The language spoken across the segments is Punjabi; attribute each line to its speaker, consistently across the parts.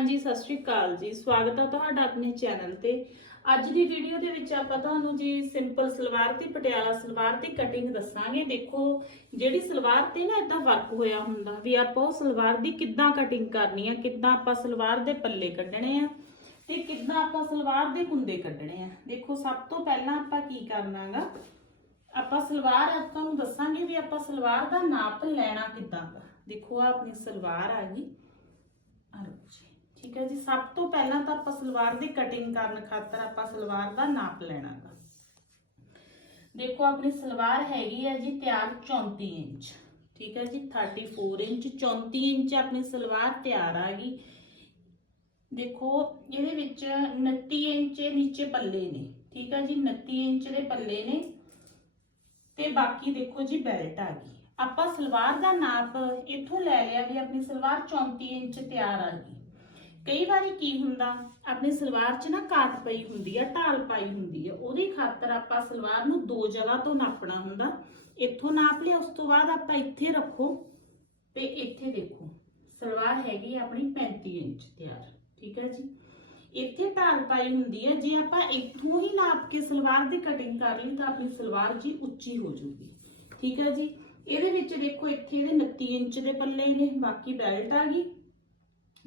Speaker 1: ਹਾਂਜੀ, ਸਤਿ ਸ਼੍ਰੀ ਅਕਾਲ ਜੀ। ਸਵਾਗਤ ਹੈ ਤੁਹਾਡਾ ਆਪਣੇ ਚੈਨਲ ਤੇ। ਅੱਜ ਦੀ ਵੀਡੀਓ ਦੇ ਵਿੱਚ ਆਪਾਂ ਤੁਹਾਨੂੰ ਜੀ ਸਿੰਪਲ ਸਲਵਾਰ ਤੇ ਪਟਿਆਲਾ ਸਲਵਾਰ ਦੀ ਕਟਿੰਗ ਦੱਸਾਂਗੇ। ਦੇਖੋ, ਜਿਹੜੀ ਸਲਵਾਰ ਤੇ ਨਾ ਇਦਾਂ ਵਰਕ ਹੋਇਆ ਹੁੰਦਾ ਵੀ ਆਪਾਂ ਉਹ ਸਲਵਾਰ ਦੀ ਕਿੱਦਾਂ ਕਟਿੰਗ ਕਰਨੀ ਆ, ਕਿੱਦਾਂ ਆਪਾਂ ਸਲਵਾਰ ਦੇ ਪੱਲੇ ਕੱਢਣੇ ਆ ਤੇ ਕਿੱਦਾਂ ਆਪਾਂ ਸਲਵਾਰ ਦੇ ਕੁੰਦੇ ਕੱਢਣੇ ਆ। ਦੇਖੋ, ਸਭ ਤੋਂ ਪਹਿਲਾਂ ਆਪਾਂ ਕੀ ਕਰਨਾਗਾ? ਆਪਾਂ ਸਲਵਾਰ ਆਪਾਂ ਨੂੰ ਦੱਸਾਂਗੇ ਵੀ ਆਪਾਂ ਸਲਵਾਰ ਦਾ ਨਾਪ ਲੈਣਾ ਕਿੱਦਾਂ ਦਾ ਦੇਖੋ ਆ ਆਪਣੀ ਸਲਵਾਰ ਆ ਗਈ। ਆ ਲਓ ਜੀ। ਠੀਕ ਹੈ ਜੀ, ਸਭ ਤੋਂ ਪਹਿਲਾਂ ਤਾਂ ਆਪਾਂ ਸਲਵਾਰ ਦੀ ਕਟਿੰਗ ਕਰਨ ਖਾਤਰ ਆਪਾਂ ਸਲਵਾਰ ਦਾ ਨਾਪ ਲੈਣਾ ਲੈਣਾਗਾ ਦੇਖੋ, ਆਪਣੀ ਸਲਵਾਰ ਹੈਗੀ ਹੈ ਜੀ ਤਿਆਰ 34 ਇੰਚ। ਠੀਕ ਹੈ ਜੀ 34 ਇੰਚ 34 ਇੰਚ ਆਪਣੀ ਸਲਵਾਰ ਤਿਆਰ ਆ ਗਈ। ਦੇਖੋ, ਇਹਦੇ ਵਿੱਚ 29 ਇੰਚ ਨੀਚੇ ਪੱਲੇ ਨੇ। ਠੀਕ ਹੈ ਜੀ 29 ਇੰਚ ਦੇ ਪੱਲੇ ਨੇ। ਤੇ ਬਾਕੀ ਦੇਖੋ ਜੀ ਬੈਲਟ ਆ ਗਈ। ਆਪਾਂ ਸਲਵਾਰ ਦਾ ਨਾਪ ਇੱਥੋਂ ਲੈ ਲਿਆ ਵੀ ਆਪਣੀ ਸਲਵਾਰ 34 ਇੰਚ ਤਿਆਰ ਆ ਗਈ। ਕਈ ਵਾਰੀ ਕੀ ਹੁੰਦਾ, ਆਪਣੀ ਸਲਵਾਰ 'ਚ ਨਾ ਕਾਟ ਪਈ ਹੁੰਦੀ ਆ, ਢਾਲ ਪਾਈ ਹੁੰਦੀ ਆ, ਉਹਦੀ ਖਾਤਰ ਆਪਾਂ ਸਲਵਾਰ ਨੂੰ ਦੋ ਜਗ੍ਹਾ ਤੋਂ ਨਾਪਣਾ ਹੁੰਦਾ। ਇੱਥੋਂ ਨਾਪ ਲਿਆ, ਉਸ ਤੋਂ ਬਾਅਦ ਆਪਾਂ ਇੱਥੇ ਰੱਖੋ ਤੇ ਇੱਥੇ ਦੇਖੋ, ਸਲਵਾਰ ਹੈਗੀ ਆਪਣੀ 35 ਇੰਚ ਤਿਆਰ, ਠੀਕ ਹੈ ਜੀ? ਇੱਥੇ ਢਾਲ ਪਾਈ ਹੁੰਦੀ ਆ, ਜੇ ਆਪਾਂ ਇੱਥੋਂ ਹੀ ਨਾਪ ਕੇ ਸਲਵਾਰ ਦੀ ਕਟਿੰਗ ਕਰ ਲਈ ਤਾਂ ਆਪਣੀ ਸਲਵਾਰ ਜੀ ਉੱਚੀ ਹੋ ਜਾਊਗੀ ਠੀਕ ਹੈ ਜੀ? ਇਹਦੇ ਵਿੱਚ ਦੇਖੋ, ਇੱਥੇ ਇਹਦੇ 29 ਇੰਚ ਦੇ ਪੱਲੇ ਨੇ, ਬਾਕੀ ਬੈਲਟ ਆ ਗਈ।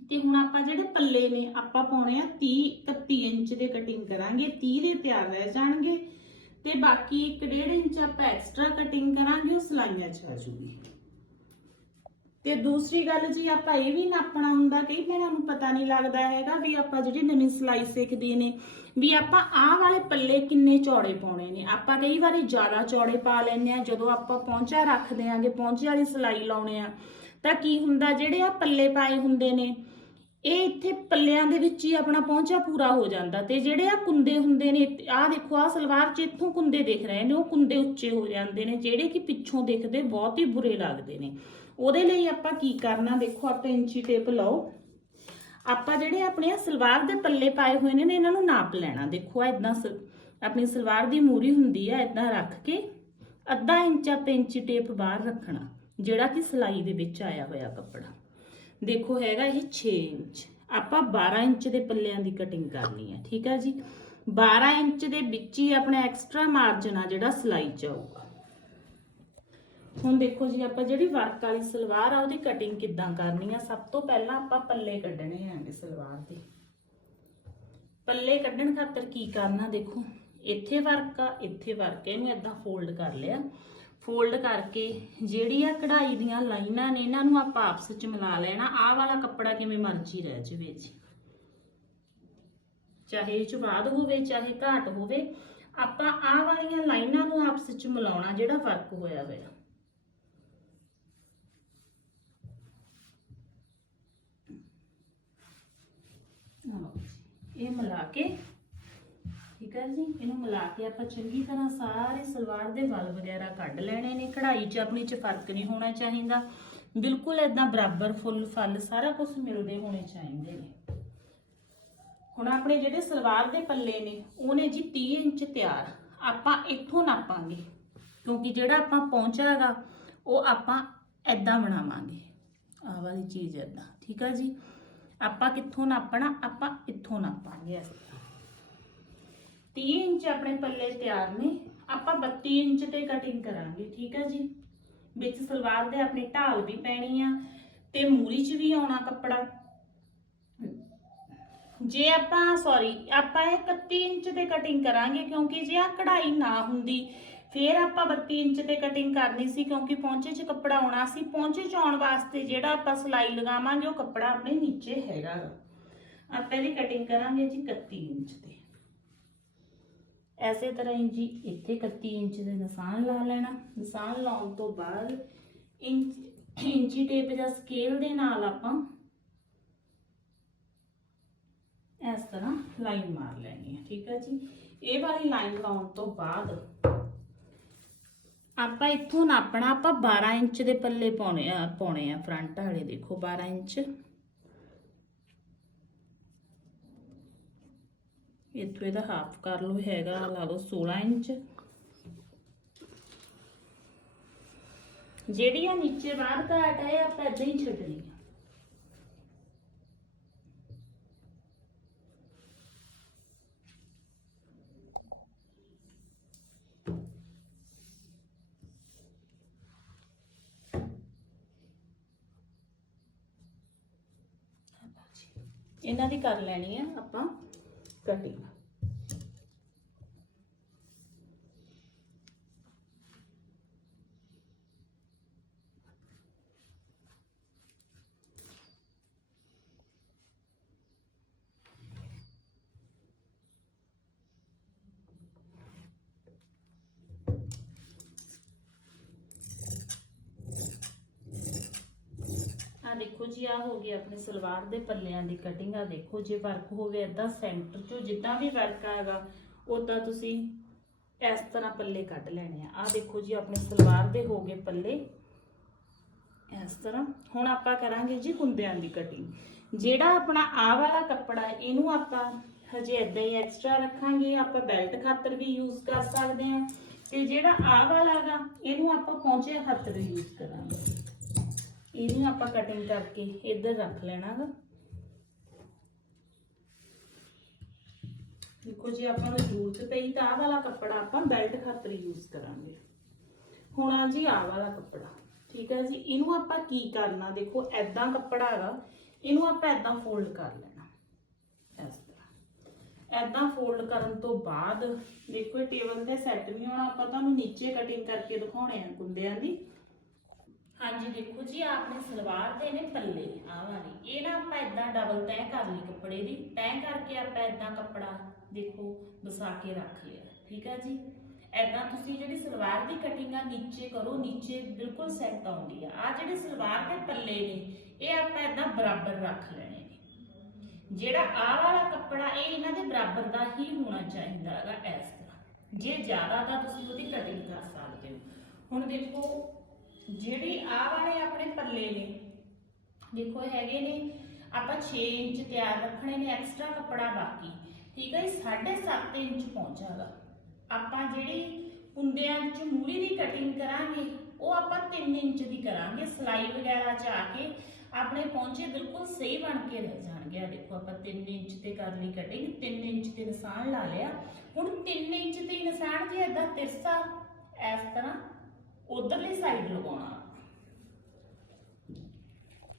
Speaker 1: ਤੇ ਹੁਣ ਆਪਾਂ ਜਿਹੜੇ ਪੱਲੇ ਨੇ, ਆਪਾਂ ਪਾਉਣੇ ਆ 30 31 ਇੰਚ ਦੇ ਕਟਿੰਗ ਕਰਾਂਗੇ 30 ਦੇ ਤਿਆਰ ਰਹਿ ਜਾਣਗੇ। ਤੇ ਬਾਕੀ 1.5 ਇੰਚ ਆਪਾਂ ਐਕਸਟਰਾ ਕਟਿੰਗ ਕਰਾਂਗੇ, ਉਹ ਸਲਾਈਆਂ 'ਚ ਆ ਜੂਗੀ। ਤੇ ਦੂਸਰੀ ਗੱਲ ਜੀ, ਆਪਾਂ ਇਹ ਵੀ ਨਾਪਣਾ ਹੁੰਦਾ, ਕਈ ਭੈਣਾਂ ਨੂੰ ਪਤਾ ਨਹੀਂ ਲੱਗਦਾ ਹੈਗਾ ਵੀ ਆਪਾਂ ਜਿਹੜੀ ਨਵੀਂ ਸਿਲਾਈ ਸਿੱਖਦੇ ਨੇ, ਵੀ ਆਪਾਂ ਆਹ ਵਾਲੇ ਪੱਲੇ ਕਿੰਨੇ ਚੌੜੇ ਪਾਉਣੇ ਨੇ। ਆਪਾਂ ਕਈ ਵਾਰੀ ਜ਼ਿਆਦਾ ਚੌੜੇ ਪਾ ਲੈਂਦੇ ਆ ਜਦੋਂ ਆਪਾਂ ਪਹੁੰਚਾ ਰੱਖਦੇ ਦਿਆਂਗੇ ਪਹੁੰਚੇ ਵਾਲੀ ਸਿਲਾਈ ਲਾਉਣੇ ਆ, ਤਾਂ ਕੀ ਹੁੰਦਾ, ਜਿਹੜੇ ਆ ਪੱਲੇ ਪਾਏ ਹੁੰਦੇ ਨੇ ਇਹ ਇੱਥੇ ਪੱਲਿਆਂ ਦੇ ਵਿੱਚ ਹੀ ਆਪਣਾ ਪਹੁੰਚਾ ਪੂਰਾ ਹੋ ਜਾਂਦਾ ਤੇ ਜਿਹੜੇ ਆ ਕੁੰਦੇ ਹੁੰਦੇ ਨੇ, ਆਹ ਦੇਖੋ, ਆਹ ਸਲਵਾਰ 'ਚ ਇੱਥੋਂ ਕੁੰਦੇ ਦਿਖ ਰਹੇ ਨੇ, ਉਹ ਕੁੰਦੇ ਉੱਚੇ ਹੋ ਜਾਂਦੇ ਨੇ, ਜਿਹੜੇ ਕਿ ਪਿੱਛੋਂ ਦੇਖਦੇ ਬਹੁਤ ਹੀ ਬੁਰੇ ਲੱਗਦੇ ਨੇ। ਉਹਦੇ ਲਈ ਆਪਾਂ ਕੀ ਕਰਨਾ, ਦੇਖੋ ਆਪਾਂ ਇੰਚੀ ਟੇਪ ਲਓ। ਆਪਾਂ ਜਿਹੜੇ ਆਪਣੇ ਆਹ ਸਲਵਾਰ ਦੇ ਪੱਲੇ ਪਾਏ ਹੋਏ ਨੇ ਇਹਨਾਂ ਨੂੰ ਨਾਪ ਲੈਣਾ। ਦੇਖੋ ਆ ਇਦਾਂ ਆਪਣੀ ਸਲਵਾਰ ਦੀ ਮੂਰੀ ਹੁੰਦੀ ਆ ਇਦਾਂ ਰੱਖ ਕੇ ਅੱਧਾ ਇੰਚ ਆਪਾਂ ਇੰਚੀ ਟੇਪ ਬਾਹਰ ਰੱਖਣਾ, ਜਿਹੜਾ ਕਿ ਸਿਲਾਈ ਦੇ ਵਿੱਚ ਆਇਆ ਹੋਇਆ ਕੱਪੜਾ। ਦੇਖੋ ਹੈਗਾ ਇਹ 6 ਇੰਚ ਆਪਾਂ 12 ਇੰਚ ਦੇ ਪੱਲਿਆਂ ਦੀ ਕਟਿੰਗ ਕਰਨੀ ਹੈ, ਠੀਕ ਹੈ ਜੀ? 12 ਇੰਚ ਦੇ ਵਿੱਚ ਹੀ ਆਪਣਾ ਐਕਸਟਰਾ ਮਾਰਜਨ ਆ ਜਿਹੜਾ ਸਿਲਾਈ ਚ ਆਊਗਾ। ਹੁਣ ਦੇਖੋ ਜੀ, ਆਪਾਂ ਜਿਹੜੀ ਵਰਕ ਵਾਲੀ ਸਲਵਾਰ ਆ, ਉਹਦੀ ਕਟਿੰਗ ਕਿੱਦਾਂ ਕਰਨੀ ਆ? ਸਭ ਤੋਂ ਪਹਿਲਾਂ ਆਪਾਂ ਪੱਲੇ ਕੱਢਣੇ ਆਂਗੇ ਸਲਵਾਰ ਦੇ। ਪੱਲੇ ਕੱਢਣ ਖਾਤਰ ਕੀ ਕਰਨਾ ਦੇਖੋ? ਇੱਥੇ ਵਰਕ ਆ, ਇੱਥੇ ਵਰਕ ਇਹਨੂੰ ਇਦਾਂ ਫੋਲਡ ਕਰ ਲਿਆ। ਫੋਲਡ ਕਰਕੇ ਜਿਹੜੀ ਆ ਕਢਾਈ ਦੀਆਂ ਲਾਈਨਾਂ ਨੇ, ਇਹਨਾਂ ਨੂੰ ਆਪਾਂ ਆਪਸ ਵਿੱਚ ਮਿਲਾ ਲੈਣਾ। ਆਹ ਵਾਲਾ ਕੱਪੜਾ ਕਿਵੇਂ ਮਰਜ਼ੀ ਰਹਿ ਜਾਵੇ ਜੀ। ਚਾਹੇ ਇਹ ਚ ਬਾਅਦ ਹੋਵੇ, ਚਾਹੇ ਘਾਟ ਹੋਵੇ, ਆਪਾਂ ਆਹ ਵਾਲੀਆਂ ਲਾਈਨਾਂ ਨੂੰ ਆਪਸ ਵਿੱਚ ਮਿਲਾਉਣਾ ਜਿਹੜਾ ਫ਼ਰਕ ਹੋਇਆ ਹੋਇਆ। ਇਹ ਮਿਲਾ ਕੇ ਠੀਕ ਹੈ ਜੀ? ਇਹਨੂੰ ਮਿਲਾ ਕੇ ਆਪਾਂ ਚੰਗੀ ਤਰ੍ਹਾਂ ਸਾਰੇ ਸਲਵਾਰ ਦੇ ਵਲ ਵਗੈਰਾ ਕੱਢ ਲੈਣੇ ਨੇ। ਕਢਾਈ 'ਚ ਆਪਣੀ 'ਚ ਫ਼ਰਕ ਨਹੀਂ ਹੋਣਾ ਚਾਹੀਦਾ। ਬਿਲਕੁਲ ਇਦਾਂ ਬਰਾਬਰ ਫੁੱਲ, ਫਲ ਸਾਰਾ ਕੁਝ ਮਿਲਦੇ ਹੋਣੇ ਚਾਹੀਦੇ ਨੇ। ਹੁਣ ਆਪਣੇ ਜਿਹੜੇ ਸਲਵਾਰ ਦੇ ਪੱਲੇ ਨੇ, ਉਹਨੇ ਜੀ 30 ਇੰਚ ਤਿਆਰ। ਆਪਾਂ ਇੱਥੋਂ ਨਾਪਾਂਗੇ। ਕਿਉਂਕਿ ਜਿਹੜਾ ਆਪਾਂ ਪਹੁੰਚਾ ਹੈਗਾ, ਉਹ ਆਪਾਂ ਐਦਾਂ ਬਣਾਵਾਂਗੇ। ਆਹ ਵਾਲੀ ਚੀਜ਼ ਐਦਾਂ ਠੀਕ ਆ ਜੀ? ਆਪਾਂ ਕਿੱਥੋਂ ਨਾਪਣਾ? ਆਪਾਂ ਇੱਥੋਂ ਨਾਪਾਂਗੇ ਇਸ ਤਰ੍ਹਾਂ 30 ਇੰਚ ਆਪਣੇ ਪੱਲੇ ਤਿਆਰ ਨੇ, ਆਪਾਂ 32 ਇੰਚ ਤੇ ਕਟਿੰਗ ਕਰਾਂਗੇ, ਠੀਕ ਹੈ ਜੀ? ਵਿੱਚ ਸਲਵਾਰ ਦੇ ਆਪਣੀ ਢਾਲ ਵੀ ਪੈਣੀ ਆ ਤੇ ਮੂਰੀ 'ਚ ਵੀ ਆਉਣਾ ਕੱਪੜਾ। ਜੇ ਆਪਾਂ ਸੌਰੀ ਆਪਾਂ ਇਹ 31 ਇੰਚ ਤੇ ਕਟਿੰਗ ਕਰਾਂਗੇ ਕਿਉਂਕਿ ਜੇ ਆ ਕਢਾਈ ਨਾ ਹੁੰਦੀ, ਫਿਰ ਆਪਾਂ 32 ਇੰਚ ਤੇ ਕਟਿੰਗ ਕਰਨੀ ਸੀ ਕਿਉਂਕਿ ਪੌਂਚੇ 'ਚ ਕੱਪੜਾ ਆਉਣਾ ਸੀ। ਪੌਂਚੇ 'ਚ ਆਉਣ ਵਾਸਤੇ ਜਿਹੜਾ ਆਪਾਂ ਸਲਾਈ ਲਗਾਵਾਂਗੇ ਉਹ ਕੱਪੜਾ ਆਪਣੇ ਨੀਚੇ ਹੈਗਾ। ਗਾ। ਆਪਾਂ ਇਹਦੀ ਕਟਿੰਗ ਕਰਾਂਗੇ ਜੀ 31 ਇੰਚ ਤੇ। ਐਸੇ ਤਰ੍ਹਾਂ ਹੀ ਜੀ ਇੱਥੇ 31 ਇੰਚ ਦੇ ਨਿਸ਼ਾਨ ਲਾ ਲੈਣਾ। ਨਿਸ਼ਾਨ ਲਾਉਣ ਤੋਂ ਬਾਅਦ ਇੰਚ, ਇੰਚੀ ਟੇਪ ਜਾਂ ਸਕੇਲ ਦੇ ਨਾਲ ਆਪਾਂ ਇਸ ਤਰ੍ਹਾਂ ਲਾਈਨ ਮਾਰ ਲੈਣੀ ਹੈ ਠੀਕ ਹੈ ਜੀ? ਇਹ ਵਾਲੀ ਲਾਈਨ ਲਾਉਣ ਤੋਂ ਬਾਅਦ ਆਪਾਂ ਇੱਥੋਂ ਨਾਪਣਾ, ਆਪਾਂ 12 ਇੰਚ ਦੇ ਪੱਲੇ ਪਾਉਣੇ ਆ ਪਾਉਣੇ ਆ ਫਰੰਟ ਵਾਲੇ, ਦੇਖੋ 12 ਇੰਚ। ਇਥੋਂ ਇਹਦਾ ਹਾਫ ਕਰ ਲਓ, ਹੈਗਾ ਲਾ ਲਓ 16 ਇੰਚ। ਜਿਹੜੀ ਆ ਨੀਚੇ ਬਾਹਰ ਘਾਟ ਹੈ ਆਪਾਂ ਇਦਾਂ ਹੀ ਛੱਡਣੀ ਆ। ਇਹਨਾਂ ਦੀ ਕਰ ਲੈਣੀ ਆ ਆਪਾਂ। ਕਟਿੰਗ ਆ ਦੇਖੋ ਜੀ ਆ ਹੋ ਗਈ ਆਪਣੇ ਸਲਵਾਰ ਦੇ ਪੱਲਿਆਂ ਦੀ ਕਟਿੰਗ ਆ ਦੇਖੋ ਜੇ ਵਰਕ ਹੋਵੇ ਏਦਾਂ ਸੈਂਟਰ ਚੋਂ ਜਿੱਦਾਂ ਵੀ ਵਰਕ ਆਗਾ ਉਦਾਂ ਤੁਸੀਂ ਇਸ ਤਰ੍ਹਾਂ ਪੱਲੇ ਕੱਢ ਲੈਣੇ ਆ। ਆ ਦੇਖੋ ਜੀ, ਆਪਣੇ ਸਲਵਾਰ ਦੇ ਹੋ ਗਏ ਪੱਲੇ। ਇਸ ਤਰ੍ਹਾਂ। ਹੁਣ ਆਪਾਂ ਕਰਾਂਗੇ ਜੀ ਕੁੰਦਿਆਂ ਦੀ ਕਟਿੰਗ ਜਿਹੜਾ ਆਪਣਾ ਆ ਵਾਲਾ ਕੱਪੜਾ, ਇਹਨੂੰ ਆਪਾਂ ਹਜੇ ਇਦਾਂ ਹੀ ਐਕਸਟਰਾ ਰੱਖਾਂਗੇ। ਆਪਾਂ ਬੈਲਟ ਖਾਤਰ ਵੀ ਯੂਜ਼ ਕਰ ਸਕਦੇ ਹਾਂ ਤੇ ਜਿਹੜਾ ਆ ਵਾਲਾ ਗਾ, ਇਹਨੂੰ ਆਪਾਂ ਪਹੁੰਚੇ ਖਾਤਰ ਯੂਜ਼ ਕਰਾਂਗੇ। ਇਹਨੂੰ ਆਪਾਂ ਕਟਿੰਗ ਕਰਕੇ ਇੱਧਰ ਰੱਖ ਲੈਣਾ ਗਾ ਦੇਖੋ ਜੀ ਆਪਾਂ ਨੂੰ ਜ਼ਰੂਰਤ ਪਈ ਤਾਂ ਆਹ ਵਾਲਾ ਕੱਪੜਾ ਆਪਾਂ ਬੈਲਟ ਖਾਤਰ ਯੂਜ਼ ਕਰਾਂਗੇ। ਹੁਣ ਆ ਜੀ ਆਹ ਵਾਲਾ ਕੱਪੜਾ, ਠੀਕ ਹੈ ਜੀ? ਇਹਨੂੰ ਆਪਾਂ ਕੀ ਕਰਨਾ? ਦੇਖੋ ਐਦਾਂ ਕੱਪੜਾ ਹੈਗਾ, ਇਹਨੂੰ ਆਪਾਂ ਐਦਾਂ ਫੋਲਡ ਕਰ ਲੈਣਾ। ਇਸ ਤਰ੍ਹਾਂ। ਐਦਾਂ ਫੋਲਡ ਕਰਨ ਤੋਂ ਬਾਅਦ, ਦੇਖੋ ਇਹ ਟੇਬਲ ਤੇ ਸੈੱਟ ਨਹੀਂ ਹੋਣਾ, ਆਪਾਂ ਤੁਹਾਨੂੰ ਨੀਚੇ ਕਟਿੰਗ ਕਰਕੇ ਦਿਖਾਉਣੇ ਆ ਕੁੰਦਿਆਂ ਦੀ। ਹਾਂਜੀ, ਦੇਖੋ ਜੀ ਆਹ ਆਪਣੇ ਸਲਵਾਰ ਦੇ ਨੇ ਪੱਲੇ ਆਹ ਵਾਲੀ ਇਹ ਨਾ ਆਪਾਂ ਇਦਾਂ ਡਬਲ ਤੈਅ ਕਰ ਲਈ ਕੱਪੜੇ ਦੀ। ਤੈਅ ਕਰਕੇ ਆਪਾਂ ਇਦਾਂ ਕੱਪੜਾ, ਦੇਖੋ, ਵਸਾ ਕੇ ਰੱਖ ਲਿਆ। ਠੀਕ ਹੈ ਜੀ? ਇਦਾਂ ਤੁਸੀਂ ਜਿਹੜੀ ਸਲਵਾਰ ਦੀ ਕਟਿੰਗ ਆ, ਨੀਚੇ ਕਰੋ, ਨੀਚੇ ਬਿਲਕੁਲ ਸੈੱਟ ਆਉਂਦੀ ਆ। ਆ ਜਿਹੜੇ ਸਲਵਾਰ ਦੇ ਪੱਲੇ ਨੇ, ਇਹ ਆਪਾਂ ਇਦਾਂ ਬਰਾਬਰ ਰੱਖ ਲੈਣੇ ਨੇ। ਜਿਹੜਾ ਆਹ ਵਾਲਾ ਕੱਪੜਾ, ਇਹ ਇਹਨਾਂ ਦੇ ਬਰਾਬਰ ਦਾ ਹੀ ਹੋਣਾ ਚਾਹੀਦਾ ਹੈਗਾ ਇਸ ਤਰ੍ਹਾਂ। ਜੇ ਜ਼ਿਆਦਾ ਤਾਂ ਤੁਸੀਂ ਉਹਦੀ ਕਟਿੰਗ ਕਰ ਸਕਦੇ ਹੋ। ਹੁਣ ਦੇਖੋ ਜਿਹੜੀ ਆ ਵਾਲੇ ਆਪਣੇ ਪੱਲੇ ਨੇ, ਦੇਖੋ ਹੈਗੇ ਨੇ, ਆਪਾਂ 6 ਇੰਚ ਤਿਆਰ ਰੱਖਣੇ ਨੇ ਐਕਸਟਰਾ ਕੱਪੜਾ ਬਾਕੀ, ਠੀਕ ਹੈ 7.5 ਇੰਚ ਪਹੁੰਚਾਗਾ। ਆਪਾਂ ਜਿਹੜੀ ਕੁੰਦਿਆਂ 'ਚ ਮੂਰੀ ਦੀ ਕਟਿੰਗ ਕਰਾਂਗੇ, ਉਹ ਆਪਾਂ 3 ਇੰਚ ਦੀ ਕਰਾਂਗੇ, ਸਲਾਈ ਵਗੈਰਾ 'ਚ ਆ ਕੇ ਆਪਣੇ ਪਹੁੰਚੇ ਬਿਲਕੁਲ ਸਹੀ ਬਣ ਕੇ ਰਹਿ ਜਾਣਗੇ। ਆ ਦੇਖੋ, ਆਪਾਂ 3 ਇੰਚ ਤੇ ਕਰ ਲਈ ਕਟਿੰਗ 3 ਇੰਚ ਤੇ ਨਿਸ਼ਾਨ ਲਾ ਲਿਆ। ਹੁਣ 3 ਇੰਚ ਤੇ ਨਿਸ਼ਾਨ ਜੇ ਏਦਾਂ ਤਿਰਸਾ, ਇਸ ਤਰ੍ਹਾਂ ਉਧਰਲੀ ਸਾਈਡ ਲਗਾਉਣਾ।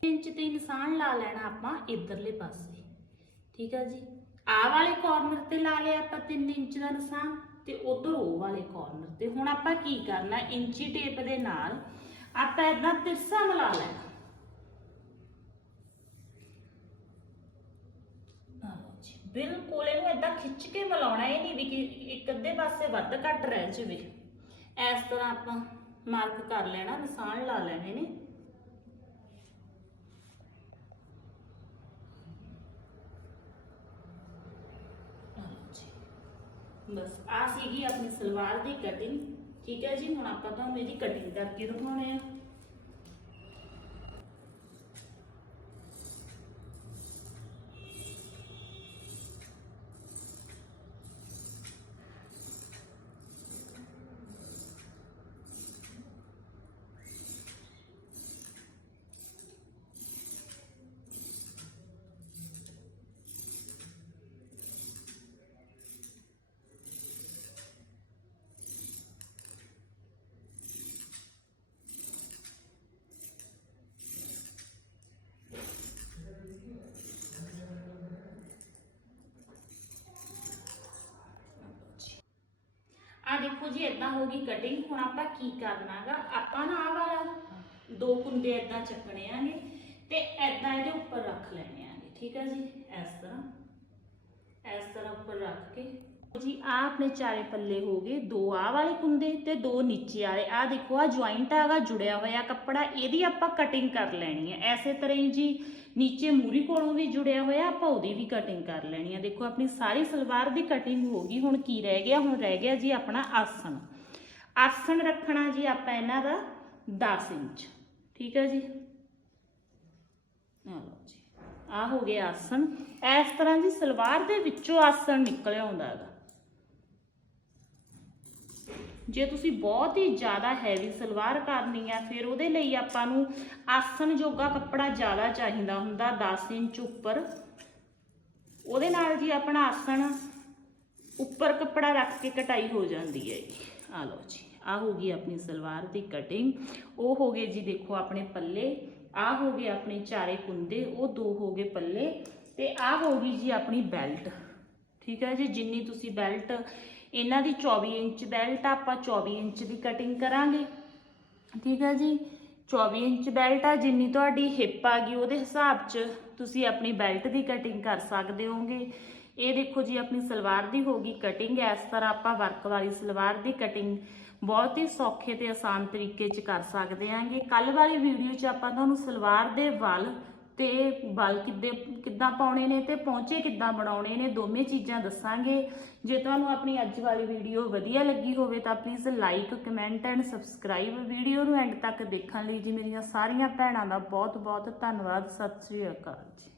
Speaker 1: ਇੰਚ ਤੇ ਨਿਸ਼ਾਨ ਲਾ ਲੈਣਾ ਆਪਾਂ ਇਧਰਲੇ ਪਾਸੇ। ਠੀਕ ਹੈ ਜੀ? ਆਹ ਵਾਲੇ ਕਾਰਨਰ ਤੇ ਲਾ ਲਿਆ ਆਪਾਂ 3 ਇੰਚ ਦਾ ਨਿਸ਼ਾਨ ਤੇ ਉਧਰ ਉਹ ਵਾਲੇ ਕਾਰਨਰ ਤੇ। ਹੁਣ ਆਪਾਂ ਕੀ ਕਰਨਾ, ਇੰਚੀ ਟੇਪ ਦੇ ਨਾਲ ਆਪਾਂ ਇਦਾਂ ਤਿਰਸਾ ਮਿਲਾ ਲੈਣਾ। ਬਿਲਕੁਲ ਇਹਨੂੰ ਇਦਾਂ ਖਿੱਚ ਕੇ ਮਿਲਾਉਣਾ, ਇਹ ਨਹੀਂ ਵੀ ਕਿ ਇੱਕ ਅੱਧੇ ਪਾਸੇ ਵੱਧ ਘੱਟ ਰਹਿ ਜਾਵੇ। ਇਸ ਤਰ੍ਹਾਂ ਆਪਾਂ ਮਾਰਕ ਕਰ ਲੈਣਾ, ਨਿਸ਼ਾਨ ਲਾ ਲੈਣੇ ਨੇ। ਬਸ ਆ ਸੀਗੀ ਆਪਣੀ ਸਲਵਾਰ ਦੀ ਕਟਿੰਗ ਠੀਕ ਹੈ ਜੀ, ਹੁਣ ਆਪਾਂ ਤੁਹਾਨੂੰ ਇਹਦੀ ਕਟਿੰਗ ਕਰਕੇ ਦਿਖਾਉਣੇ ਆ ਆ ਦੇਖੋ ਜੀ ਇਦਾਂ ਹੋ ਗਈ ਕਟਿੰਗ ਹੁਣ ਆਪਾਂ ਕੀ ਕਰਨਾਗਾ? ਆਪਾਂ ਨਾ ਆਹ ਵਾਲਾ ਦੋ ਕੁੰਡੇ ਇਦਾਂ ਚੱਕਣੇ ਆਂਗੇ ਤੇ ਇਦਾਂ ਇਹਦੇ ਉੱਪਰ ਰੱਖ ਲੈਣੇ ਆਂਗੇ, ਠੀਕ ਹੈ ਜੀ? ਇਸ ਤਰ੍ਹਾਂ ਇਸ ਤਰ੍ਹਾਂ ਉੱਪਰ ਰੱਖ ਕੇ। ਜੀ ਆ ਆਪਣੇ ਚਾਰੇ ਪੱਲੇ ਹੋ ਗਏ, ਦੋ ਆ ਵਾਲੇ ਕੁੰਦੇ ਤੇ ਦੋ ਨੀਚੇ ਵਾਲੇ। ਆ ਦੇਖੋ ਆ ਜੁਆਇੰਟ ਆਗਾ, ਜੁੜਿਆ ਹੋਇਆ ਕੱਪੜਾ, ਇਹਦੀ ਆਪਾਂ ਕਟਿੰਗ ਕਰ ਲੈਣੀ ਹੈ ਐਸੇ ਤਰ੍ਹਾਂ ਹੀ ਜੀ ਨੀਚੇ ਮੂਰੀ ਕੋਲੋਂ ਵੀ ਜੁੜਿਆ ਹੋਇਆ, ਆਪਾਂ ਉਹਦੀ ਵੀ ਕਟਿੰਗ ਕਰ ਲੈਣੀ ਆ। ਦੇਖੋ, ਆਪਣੀ ਸਾਰੀ ਸਲਵਾਰ ਦੀ ਕਟਿੰਗ ਹੋ ਗਈ। ਹੁਣ ਕੀ ਰਹਿ ਗਿਆ? ਹੁਣ ਰਹਿ ਗਿਆ ਜੀ ਆਪਣਾ ਆਸਣ। ਆਸਣ ਰੱਖਣਾ ਜੀ ਆਪਾਂ ਇਹਨਾਂ ਦਾ 10 ਇੰਚ। ਠੀਕ ਹੈ ਜੀ? ਆ ਲਓ ਜੀ। ਆ ਹੋ ਗਿਆ ਆਸਣ। ਇਸ ਤਰ੍ਹਾਂ ਜੀ ਸਲਵਾਰ ਦੇ ਵਿੱਚੋਂ ਆਸਣ ਨਿਕਲ ਆਉਂਦਾ ਹੈਗਾ। ਜੇ ਤੁਸੀਂ ਬਹੁਤ ਹੀ ਜ਼ਿਆਦਾ ਹੈਵੀ ਸਲਵਾਰ ਕਰਨੀ ਆ, ਫਿਰ ਉਹਦੇ ਲਈ ਆਪਾਂ ਨੂੰ ਆਸਣ ਜੋਗਾ ਕੱਪੜਾ ਜ਼ਿਆਦਾ ਚਾਹੀਦਾ ਹੁੰਦਾ 10 ਇੰਚ ਉੱਪਰ। ਉਹਦੇ ਨਾਲ ਜੀ ਆਪਣਾ ਆਸਣ ਉੱਪਰ ਕੱਪੜਾ ਰੱਖ ਕੇ ਕਟਾਈ ਹੋ ਜਾਂਦੀ ਹੈ ਜੀ। ਆ ਲਓ ਜੀ ਆ ਹੋ ਗਈ ਆਪਣੀ ਸਲਵਾਰ ਦੀ ਕਟਿੰਗ ਉਹ ਹੋ ਗਏ ਜੀ ਦੇਖੋ ਆਪਣੇ ਪੱਲੇ ਆ ਹੋ ਗਏ ਆਪਣੇ ਚਾਰੇ ਕੁੰਦੇ, ਉਹ ਦੋ ਹੋ ਗਏ ਪੱਲੇ ਤੇ ਆਹ ਗਈ ਜੀ ਆਪਣੀ ਬੈਲਟ ਠੀਕ ਹੈ ਜੀ, ਜਿੰਨੀ ਤੁਸੀਂ ਬੈਲਟ ਇਹਨਾਂ ਦੀ 24 ਇੰਚ ਬੈਲਟ ਆ, ਆਪਾਂ 24 ਇੰਚ ਦੀ ਕਟਿੰਗ ਕਰਾਂਗੇ। ਠੀਕ ਹੈ ਜੀ? 24 ਇੰਚ ਬੈਲਟ ਆ ਜਿੰਨੀ ਤੁਹਾਡੀ ਹਿੱਪ ਆ ਗਈ ਉਹਦੇ ਹਿਸਾਬ 'ਚ ਤੁਸੀਂ ਆਪਣੀ ਬੈਲਟ ਦੀ ਕਟਿੰਗ ਕਰ ਸਕਦੇ ਹੋਗੇ ਇਹ ਦੇਖੋ ਜੀ ਆਪਣੀ ਸਲਵਾਰ ਦੀ ਹੋਗੀ ਕਟਿੰਗ ਇਸ ਤਰ੍ਹਾਂ ਆਪਾਂ ਵਰਕ ਵਾਲੀ ਸਲਵਾਰ ਦੀ ਕਟਿੰਗ ਬਹੁਤ ਹੀ ਸੌਖੇ ਤੇ ਆਸਾਨ ਤਰੀਕੇ 'ਚ ਕਰ ਸਕਦੇ ਆਂਗੇ। ਕੱਲ ਵਾਲੀ ਵੀਡੀਓ 'ਚ ਆਪਾਂ ਤੁਹਾਨੂੰ ਸਲਵਾਰ ਦੇ ਵੱਲ ਤੇ ਬਲ ਕਿੱਦੇ, ਕਿੱਦਾਂ ਪਾਉਣੇ ਨੇ ਤੇ ਪਹੁੰਚੇ ਕਿੱਦਾਂ ਬਣਾਉਣੇ ਨੇ, ਦੋਵੇਂ ਚੀਜ਼ਾਂ ਦੱਸਾਂਗੇ। ਜੇ ਤੁਹਾਨੂੰ ਆਪਣੀ ਅੱਜ ਵਾਲੀ ਵੀਡੀਓ ਵਧੀਆ ਲੱਗੀ ਹੋਵੇ ਤਾਂ please like comment and subscribe video ਨੂੰ ਐਂਡ ਤੱਕ ਦੇਖਣ ਲਈ ਜੀ ਮੇਰੀਆਂ ਸਾਰੀਆਂ ਭੈਣਾਂ ਦਾ ਬਹੁਤ ਬਹੁਤ ਧੰਨਵਾਦ। ਸਤਿ ਸ੍ਰੀ ਅਕਾਲ ਜੀ।